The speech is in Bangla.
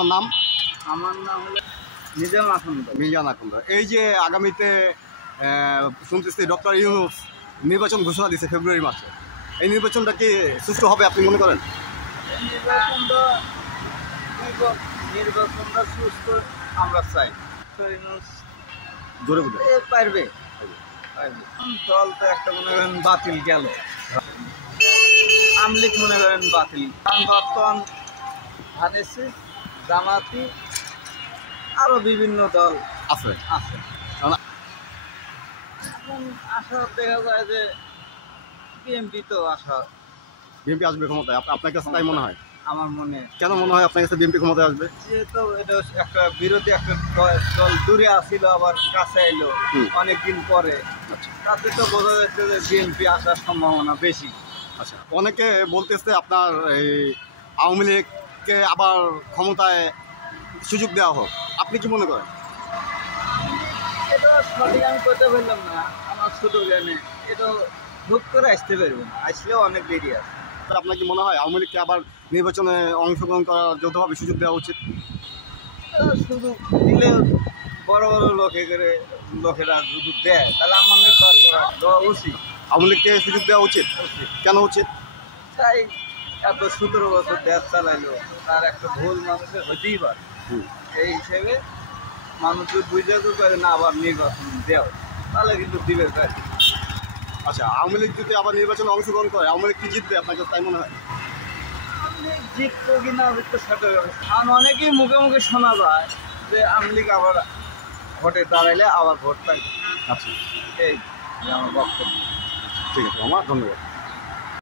আপনার নাম? আমার নাম হলো মিজান আখন্দ। মিজান আখন্দ। এই যে আগামীতে শুনতেছি ডক্টর ইউনূস নির্বাচন ঘোষণা দিয়েছে ফেব্রুয়ারি মাসে, এই নির্বাচনটা কি সুষ্ঠু হবে আপনি মনে করেন? নির্বাচনটা সুস্থ আমরা চাই। জোরে বুঝে পারবে দল তো একটা মনে করেন বাতিল গেল, আমলিক মনে করেন বাতিল, কারণ বর্তমান হানেছে জামাতি আরো বিভিন্ন দল আছে। আছে। এখন আশা দেখা যায় যে বিএনপি তো আশা, বিএনপি আসবে ক্ষমতায়, আপনার কাছে তাই মনে হয়? আমার মনে কেন মনে হয় আপনার কাছে বিএনপি ক্ষমতায় আসবে? যেহেতু এটা একটা বিরোধী একটা দল দূরে আসিল আবার কাছে এলো অনেকদিন পরে, তাতে তো বোঝা যাচ্ছে যে বিএনপি আসার সম্ভাবনা বেশি। আচ্ছা, অনেকে বলতেছে আপনার এই আওয়ামী লীগকে আবার ক্ষমতায় সুযোগ দেওয়া হোক, আপনি কি মনে করেন? এটা সঠিক আমি করতে পারলাম না, আমার ছোট জ্ঞানে এটা ভোগ করে আসতে পারবেন, আসলেও অনেক দেরি আছে। আপনার কি মনে হয় আওয়ামী লীগকে আবার নির্বাচনে অংশগ্রহণ করার যৌথভাবে সুযোগ দেওয়া উচিত? সুযোগ দিলে বড় বড় লোকেরা যদি দেয় তাহলে আমাদের তো আর দেওয়া উচিত। আওয়ামী লীগকে সুযোগ দেওয়া উচিত? কেন উচিত? তাই এত 17 বছর দেশ চালাইলো, তার একটা ভুল মানুষের হতেই পারে। এই হিসেবে মানুষ যদি বুঝতে পারে না আবার নির্বাচন দেও, তাহলে কিন্তু দিবে পারে। আচ্ছা, আওয়ামী লীগ যদি আবার নির্বাচনে অংশগ্রহণ করে আওয়ামী লীগ কি জিতবে আপনার কাছে তাই মনে হয়? জিততো কিনা জিততো সেটা কারণ অনেকেই মুখে মুখে শোনা যায় যে আওয়ামী লীগ আবার ভোটে দাঁড়াইলে আবার ভোট পাইবে। আচ্ছা, এই আমার বক্তব্য। ঠিক আছে, আমার ধন্যবাদ।